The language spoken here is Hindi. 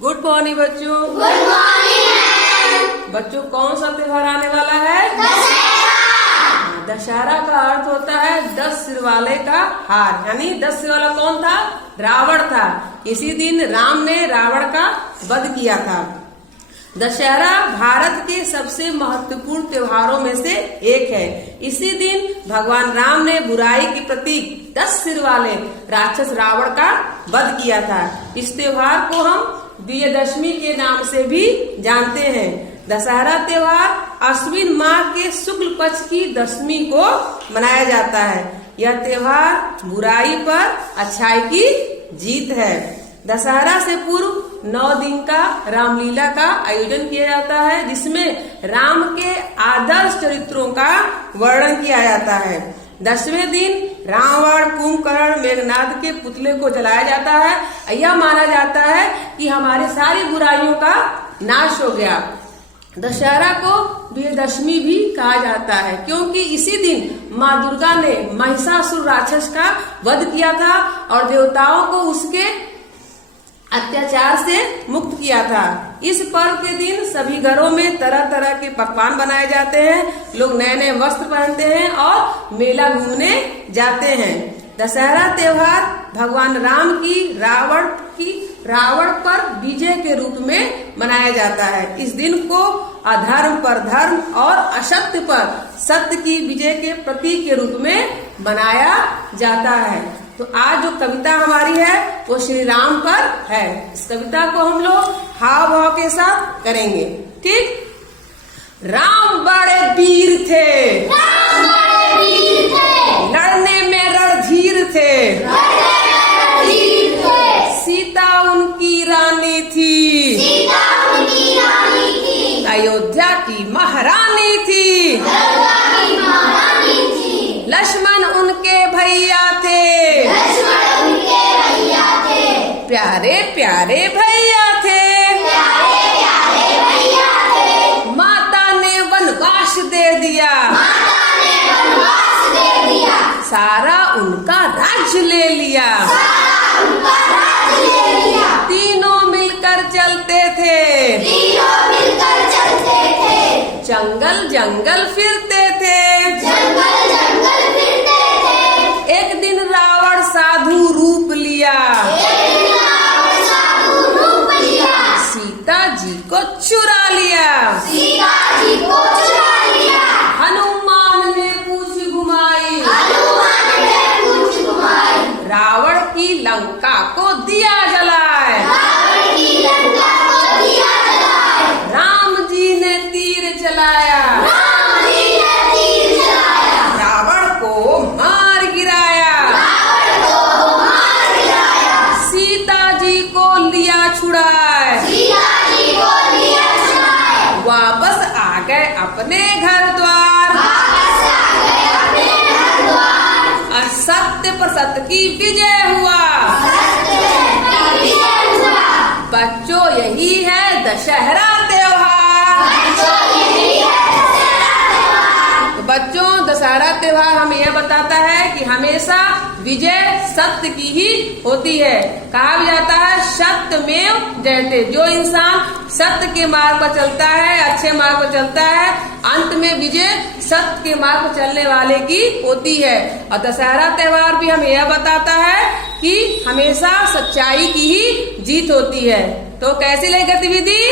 गुड मॉर्निंग बच्चों। Good morning. बच्चों कौन सा त्योहार आने वाला है? दशहरा का अर्थ होता है 10 सिर वाले का हार, यानी 10 सिर वाला कौन था? रावण था। इसी दिन राम ने रावण का वध किया था। दशहरा भारत के सबसे महत्वपूर्ण त्योहारों में से एक है। इसी दिन भगवान राम ने बुराई के प्रतीक 10 सिर वाले राक्षस रावण का वध किया था। इस त्योहार को हम विजयदशमी के नाम से भी जानते हैं। दशहरा त्योहार अश्विन माह के शुक्ल पक्ष की दशमी को मनाया जाता है। यह त्योहार बुराई पर अच्छाई की जीत है। दशहरा से पूर्व 9 दिन का रामलीला का आयोजन किया जाता है, जिसमें राम के आदर्श चरित्रों का वर्णन किया जाता है। 10वें दिन रावण, कुंभकर्ण, मेघनाद के पुतले को जलाया जाता है। यह माना जाता है कि हमारे सारी बुराइयों का नाश हो गया। दशहरा को विजयदशमी भी कहा जाता है, क्योंकि इसी दिन माँ दुर्गा ने महिषासुर राक्षस का वध किया था और देवताओं को उसके अत्याचार से मुक्त किया था। इस पर्व के दिन सभी घरों में तरह तरह के पकवान बनाए जाते हैं। लोग नए नए वस्त्र पहनते हैं और मेला घूमने जाते हैं। दशहरा त्योहार भगवान राम की रावण पर विजय के रूप में मनाया जाता है। इस दिन को अधर्म पर धर्म और असत्य पर सत्य की विजय के प्रतीक के रूप में मनाया जाता है। तो आज जो कविता हमारी है वो श्री राम पर है। इस कविता को हम लोग हाव भाव के साथ करेंगे, ठीक? राम बड़े वीर थे, लड़ने में रणधीर थे, सीता उनकी रानी थी, अयोध्या की महारानी थी, लक्ष्मण उनके भैया थे, प्यारे प्यारे भैया थे, माता ने वनवास दे दिया, सारा उनका राज्य ले लिया, तीनों मिलकर चलते थे, जंगल जंगल फिरते थे, एक दिन रावण साधु रूप लिया, सीता जी को चुरा लिया, हनुमान ने पूछ घुमाई, रावण की लंका को दिया जलाए, राम जी ने तीर चलाया, रावण को मार गिराया, सीता जी को लिया छुड़ाए, वापस आ गए अपने घर द्वार, असत्य पर सत्य की विजय हुआ। बच्चों यही है दशहरा त्योहार। तो बच्चों दशहरा त्योहार हमें यह बताता है कि हमेशा विजय सत्य की ही होती है। कहा भी जाता है सत्यमेव जयते। जो इंसान सत्य के मार्ग पर चलता है, अच्छे मार्ग पर चलता है, अंत में विजय सत्य के मार्ग पर चलने वाले की होती है। और दशहरा त्योहार भी हमें यह बताता है कि हमेशा सच्चाई की ही जीत होती है। तो कैसी लगी गतिविधि?